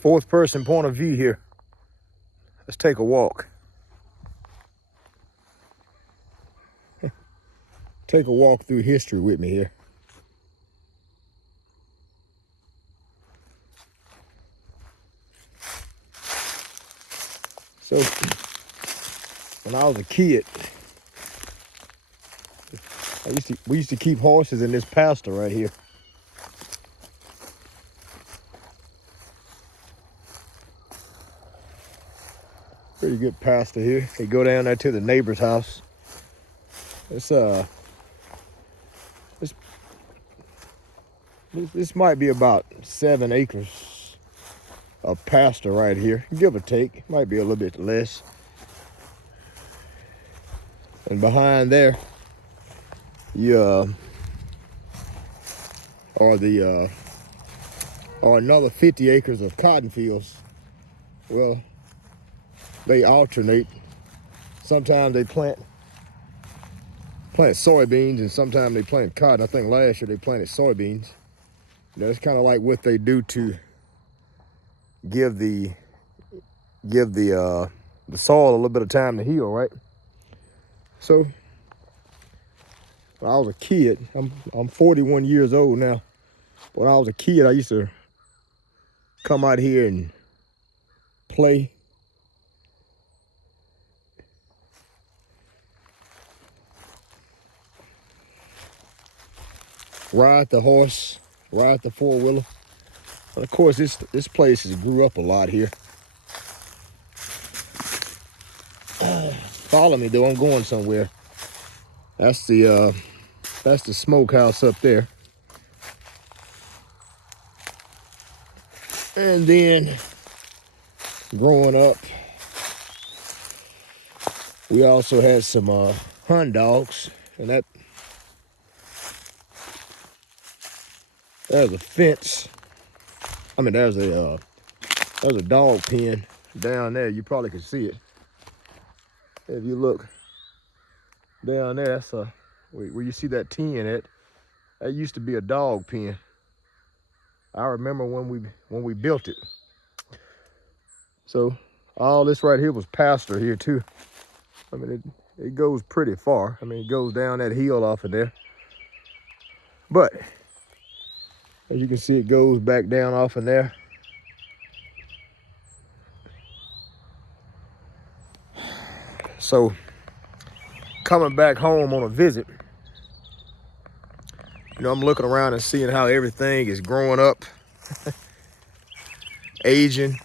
Fourth person point of view here. Let's take a walk. Take a walk through history with me here. So, when I was a kid, we used to keep horses in this pasture right here. Pretty good pasture here. They go down there to the neighbor's house. This might be about 7 acres of pasture right here, give or take. Might be a little bit less. And behind there, are another 50 acres of cotton fields. Well, they alternate. Sometimes they plant soybeans, and sometimes they plant cotton. I think last year they planted soybeans. That's kind of like what they do to give the soil a little bit of time to heal, right? So when I was a kid, I'm 41 years old now. When I was a kid, I used to come out here and play. Ride the horse, ride the four-wheeler. And of course, this place has grew up a lot here. Follow me though, I'm going somewhere. That's the smokehouse up there. And then growing up, we also had some hunt dogs, and there's a fence. I mean, there's a dog pen down there. You probably can see it. If you look down there, that's where you see that tin at. That used to be a dog pen. I remember when we built it. So all this right here was pasture here too. I mean, it goes pretty far. I mean, it goes down that hill off of there. But as you can see, it goes back down off in there. So coming back home on a visit, I'm looking around and seeing how everything is growing up, aging.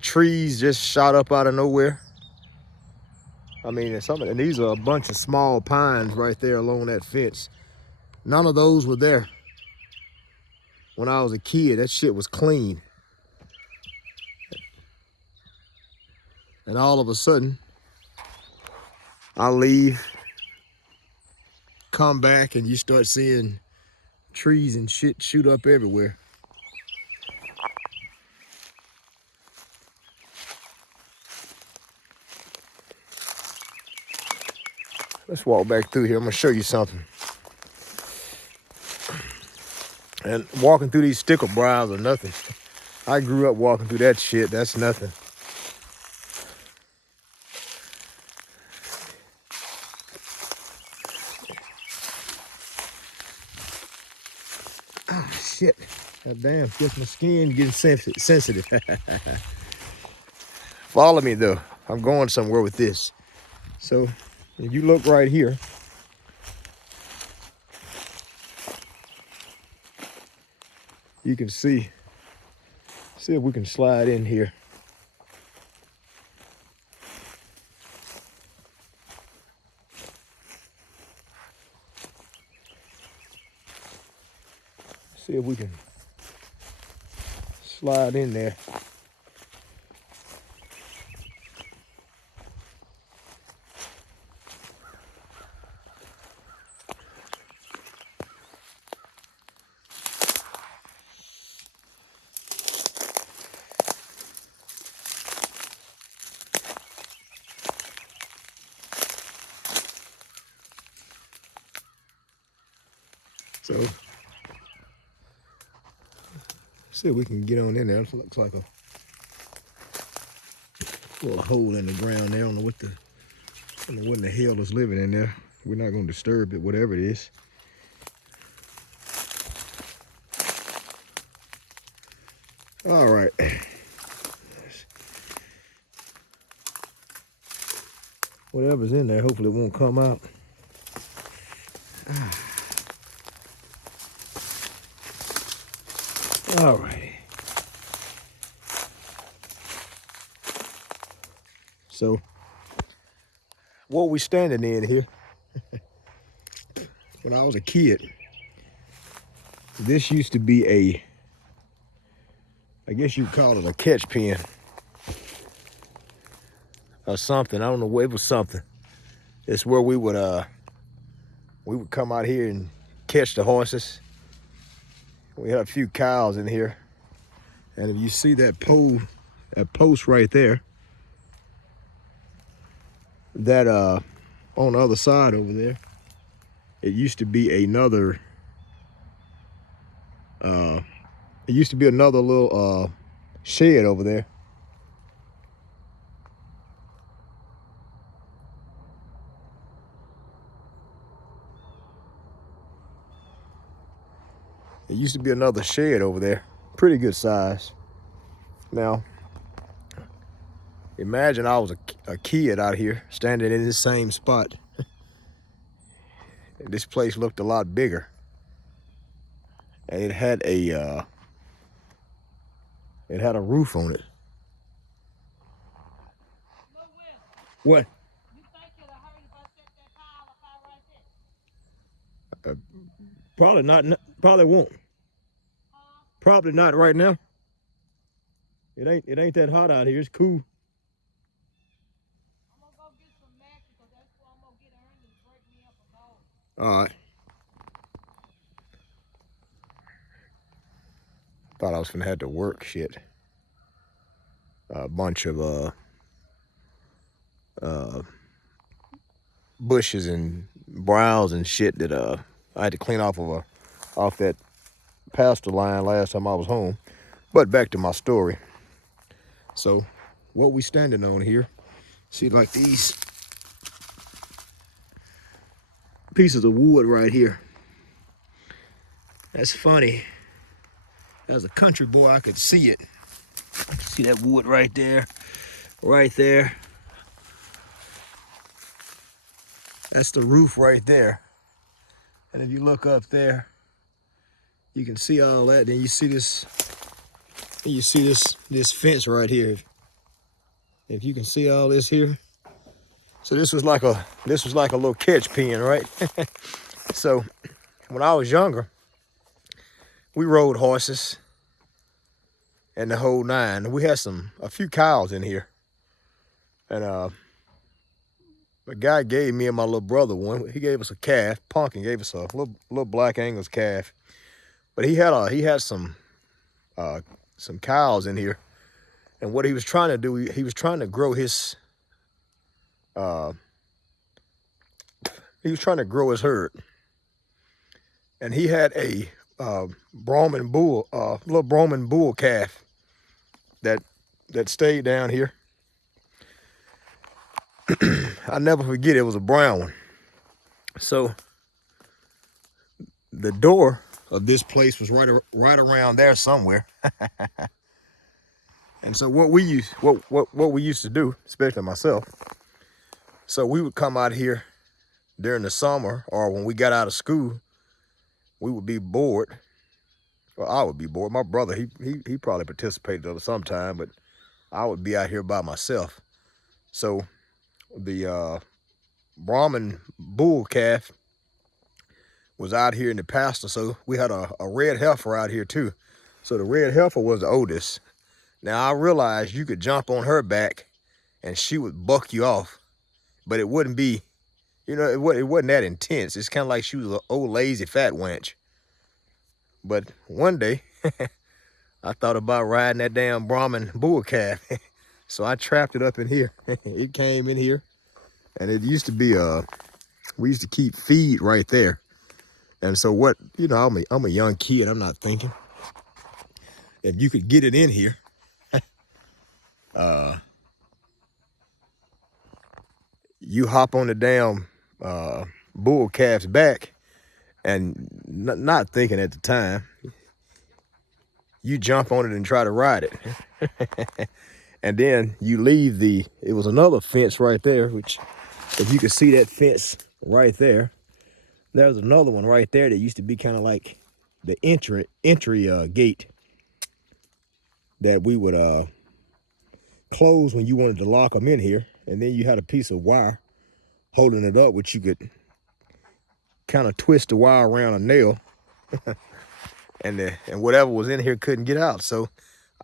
Trees just shot up out of nowhere. I mean, and these are a bunch of small pines right there along that fence. None of those were there when I was a kid. That shit was clean. And all of a sudden, I leave, come back, and you start seeing trees and shit shoot up everywhere. Let's walk back through here. I'm gonna show you something. And walking through these stickle briars are nothing. I grew up walking through that shit. That's nothing. Ah, shit. God damn, gets my skin getting sensitive. Follow me though. I'm going somewhere with this. So if you look right here, you can see if we can slide in here. See if we can slide in there. See if we can get on in there. It looks like a little hole in the ground there. I don't know what in the hell is living in there. We're not gonna disturb it, whatever it is. All right. Whatever's in there, hopefully it won't come out. All right. So, what we standing in here, when I was a kid, this used to be I guess you'd call it a catch pen or something. I don't know what, it was something. It's where we would come out here and catch the horses. We had a few cows in here. And if you see that post right there, that on the other side over there, it used to be another little shed over there. It used to be another shed over there, pretty good size. Now, imagine I was a kid out here standing in this same spot. This place looked a lot bigger. And it had a roof on it. What? You think it'll hurt if I set that pile up right there? Probably not. Probably won't. Probably not right now. It ain't that hot out here. It's cool. I'm gonna go get some matches, because that's what I'm gonna get Ernie to break me up a bowl. All right. Thought I was gonna have to work shit. A bunch of bushes and browse and shit that I had to clean off that pasture line last time I was home. But back to my story. So what we standing on here, see, like these pieces of wood right here. That's funny. As a country boy, I could see it. I could see that wood right there, right there. That's the roof right there. And if you look up there, you can see all that. Then you see this. You see this fence right here. If you can see all this here. So this was like a little catch pen, right? So when I was younger, we rode horses and the whole nine. We had a few cows in here. And a guy gave me and my little brother one. He gave us a calf. Pumpkin gave us a little black Angus calf. But he had some cows in here. And what he was trying to do, he was trying to grow his herd. And he had a Brahman bull, little Brahman bull calf that stayed down here. I'll never forget, it was a brown one. So the door of this place was right around there somewhere. And so what we used to do, especially myself, so we would come out here during the summer, or when we got out of school, we would be bored. Well, I would be bored. My brother, he probably participated sometime, but I would be out here by myself. So the Brahman bull calf was out here in the pasture. So we had a red heifer out here too. So the red heifer was the oldest. Now I realized you could jump on her back and she would buck you off, but it wouldn't be, it wasn't that intense. It's kind of like she was an old lazy fat wench. But one day, I thought about riding that damn Brahman bull calf. So I trapped it up in here. It came in here, and it used to be we used to keep feed right there. And so I'm a young kid, I'm not thinking. if you could get it in here, you hop on the damn bull calf's back, and not thinking at the time, you jump on it and try to ride it. And then you leave it was another fence right there, which if you could see that fence right there, there's another one right there that used to be kind of like the entry gate that we would close when you wanted to lock them in here. And then you had a piece of wire holding it up, which you could kind of twist the wire around a nail, and whatever was in here couldn't get out. So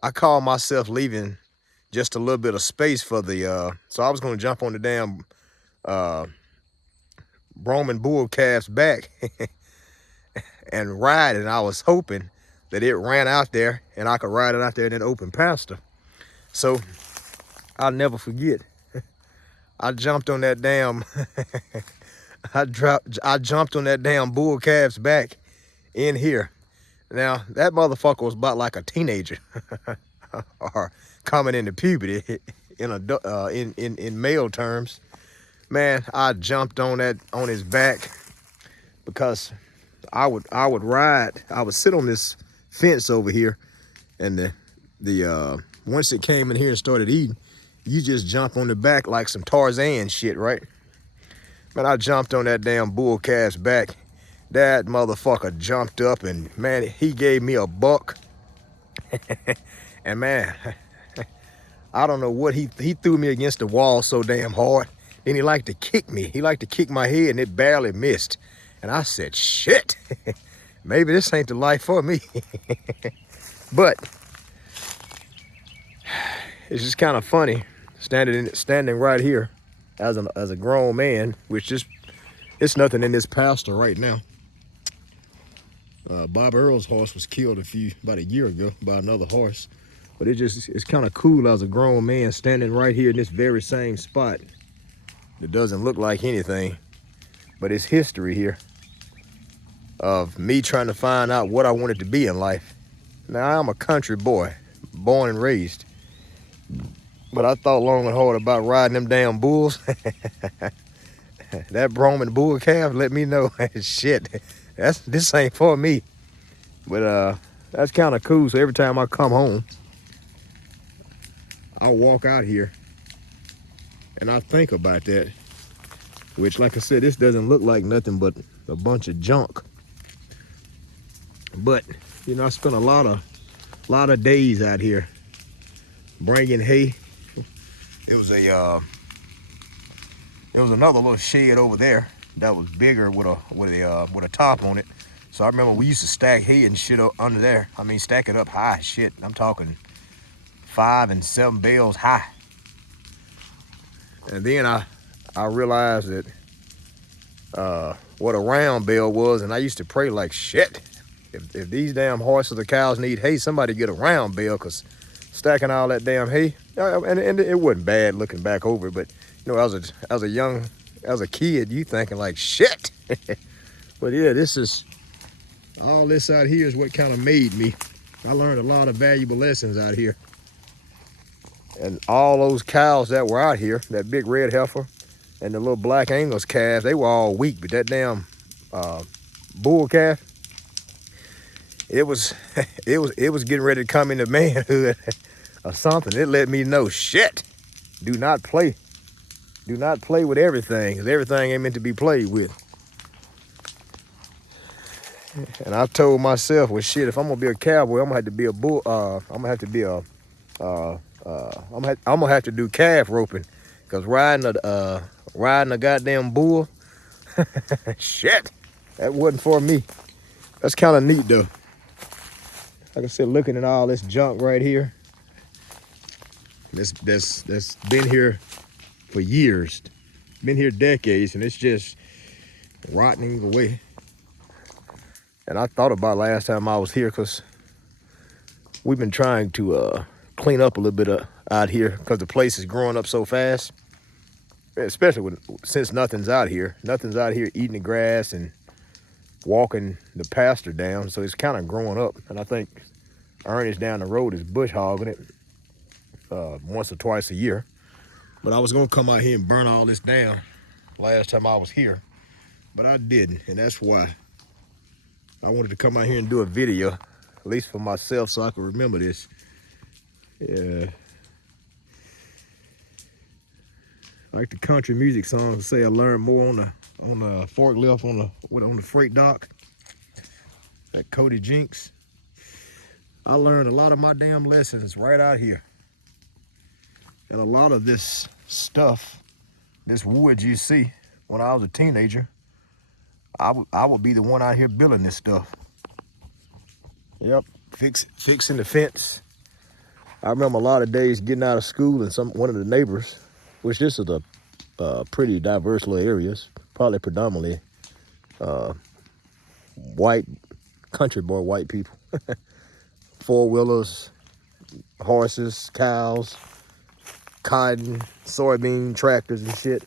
I called myself leaving just a little bit of space for so I was going to jump on the damn Roman bull calf's back and ride it. And I was hoping that it ran out there and I could ride it out there in an open pasture. So I'll never forget. I jumped on that damn, I jumped on that damn bull calf's back in here. Now that motherfucker was about like a teenager or coming into puberty in male terms. Man, I jumped on his back because I would ride. I would sit on this fence over here, and once it came in here and started eating, you just jump on the back like some Tarzan shit, right? Man, I jumped on that damn bull calf's back. That motherfucker jumped up, and man, he gave me a buck. And man, I don't know what he threw me against the wall so damn hard. Then he liked to kick me. He liked to kick my head, and it barely missed. And I said, shit, maybe this ain't the life for me. But it's just kind of funny standing right here as a grown man, which just, it's nothing in this pasture right now. Bob Earl's horse was killed about a year ago by another horse. But it's kind of cool as a grown man standing right here in this very same spot. It doesn't look like anything, but it's history here of me trying to find out what I wanted to be in life. Now, I'm a country boy, born and raised, but I thought long and hard about riding them damn bulls. That Roman bull calf let me know, shit, this ain't for me. But that's kind of cool. So every time I come home, I'll walk out here and I think about that, which, like I said, this doesn't look like nothing but a bunch of junk. But you know, I spent a lot of days out here bringing hay. It was another little shed over there that was bigger with a top on it. So I remember we used to stack hay and shit up under there. I mean, stack it up high, shit. I'm talking 5 and 7 bales high. And then I realized that what a round bale was, and I used to pray like, shit, if these damn horses or cows need hay, somebody get a round bale, because stacking all that damn hay, and it wasn't bad looking back over it, but you know, as a kid, you thinking like, shit. But yeah, all this out here is what kind of made me. I learned a lot of valuable lessons out here. And all those cows that were out here, that big red heifer and the little black Angus calves, they were all weak. But that damn bull calf, it was getting ready to come into manhood or something. It let me know, shit, do not play with everything, because everything ain't meant to be played with. And I told myself, well, shit, if I'm gonna be a cowboy, I'm gonna have to be a bull. I'm gonna have to do calf roping, because riding a goddamn bull, shit, that wasn't for me. That's kind of neat though. Like I said, looking at all this junk right here, that's been here for years, been here decades, and it's just rotting away. And I thought about last time I was here, because we've been trying to clean up a little bit out here, because the place is growing up so fast, especially since nothing's out here eating the grass and walking the pasture down. So it's kind of growing up, and I think Ernest down the road is bush hogging it once or twice a year. But I was gonna come out here and burn all this down last time I was here, but I didn't, and that's why I wanted to come out here and do a video, at least for myself, so I can remember this. Yeah. Like the country music songs say, I learned more on the forklift on the freight dock. That Cody Jinks. I learned a lot of my damn lessons right out here. And a lot of this stuff, this wood you see, when I was a teenager, I would be the one out here building this stuff. Yep, fixing the fence. I remember a lot of days getting out of school and one of the neighbors, which this is a pretty diverse little areas, probably predominantly white, country boy white people. Four-wheelers, horses, cows, cotton, soybean tractors and shit.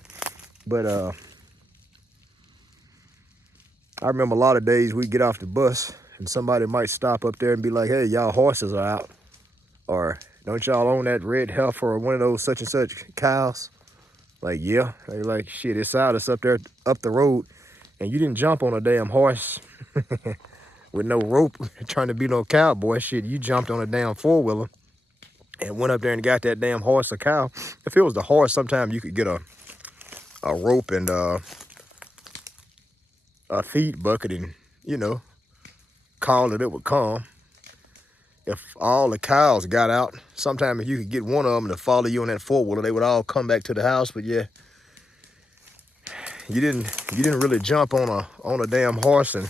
But I remember a lot of days we'd get off the bus and somebody might stop up there and be like, hey, y'all horses are out. Or don't y'all own that red heifer or one of those such and such cows? Like, yeah. They're like, shit, it's out. It's up there, up the road. And you didn't jump on a damn horse with no rope trying to be no cowboy. Shit, you jumped on a damn four-wheeler and went up there and got that damn horse or cow. If it was the horse, sometimes you could get a rope and a feed bucket and, you know, call it would come. If all the cows got out, sometimes if you could get one of them to follow you on that four-wheeler, they would all come back to the house. But yeah, you didn't really jump on a damn horse and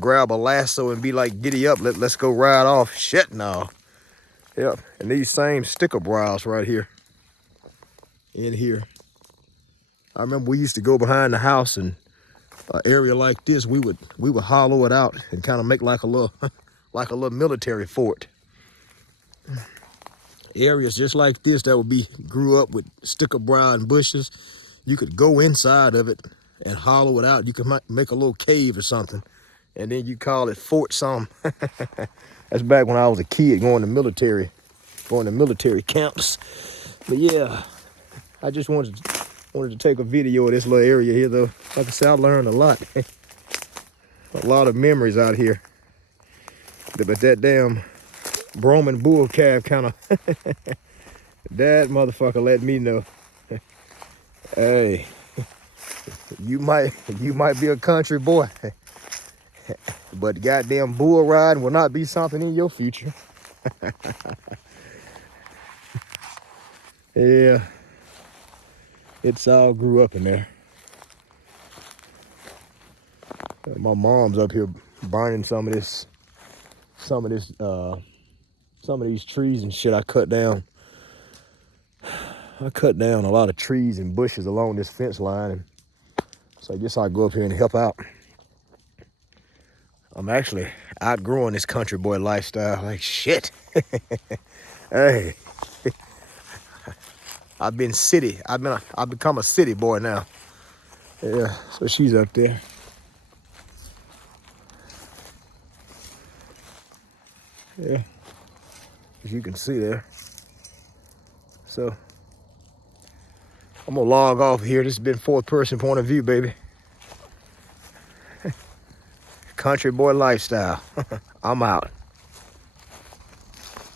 grab a lasso and be like, giddy up, let's go ride off. Shit, no. Yep, and these same sticker briars right here, in here. I remember we used to go behind the house and an area like this, we would hollow it out and kind of make like a little like a little military fort. Areas just like this that would be grew up with sticker briar and bushes, you could go inside of it and hollow it out. You could make a little cave or something, and then you call it Fort something. That's back when I was a kid going to military camps. But yeah, I just wanted to take a video of this little area here though. Like I said, I learned a lot. A lot of memories out here. But that damn Broman bull calf kind of, that motherfucker let me know, hey, you might be a country boy, but goddamn bull riding will not be something in your future. Yeah, it's all grew up in there. My mom's up here burning some of these trees and shit I cut down. I cut down a lot of trees and bushes along this fence line, and so I guess I'll go up here and help out. I'm actually outgrowing this country boy lifestyle. Like shit. Hey, I've become a city boy now. Yeah, so she's up there. Yeah, as you can see there. So I'm gonna log off here. This has been fourth person point of view, baby. Country boy lifestyle. I'm out.